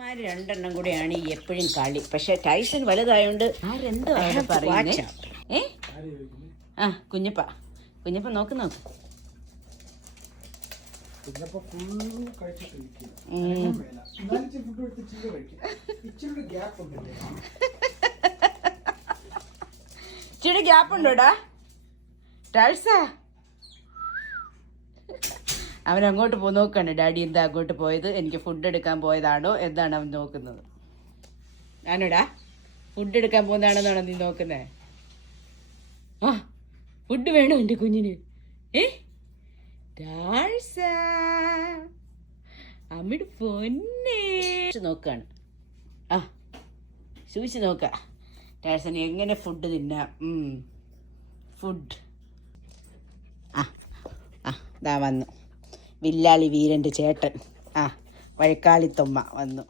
ഇവന്മാർ രണ്ടെണ്ണം കൂടെയാണ് ഈ എപ്പോഴും കളി. പക്ഷെ ടൈസൺ വലുതായോണ്ട് ആരെന്തോ പറയുന്നത്. ആ കുഞ്ഞപ്പ നോക്ക് ഇച്ചിരി ഗ്യാപ്പ് ഉണ്ടോടാ ടൈസ. അവൻ അങ്ങോട്ട് നോക്കാണ്. ഡാഡി എന്താ അങ്ങോട്ട് പോയത്, എനിക്ക് ഫുഡ് എടുക്കാൻ പോയതാണോ എന്താണ് അവൻ നോക്കുന്നത്. ആണോടാ ഫുഡ് എടുക്കാൻ പോകുന്നതാണെന്നാണോ നീ നോക്കുന്നേ? ആ ഫുഡ് വേണോ എൻ്റെ കുഞ്ഞിന്? അമ്മയുടെ പൊന്നെ നോക്കാണ്. ആ സൂക്ഷിച്ച് നോക്ക ടാഴ്സൺ എങ്ങനെ ഫുഡ് തിന്നാം. ഫുഡ് ദാ വന്നു വില്ലാളി വീരൻ്റെ ചേട്ടൻ. വഴക്കാളിത്തൊമ്മ വന്നു.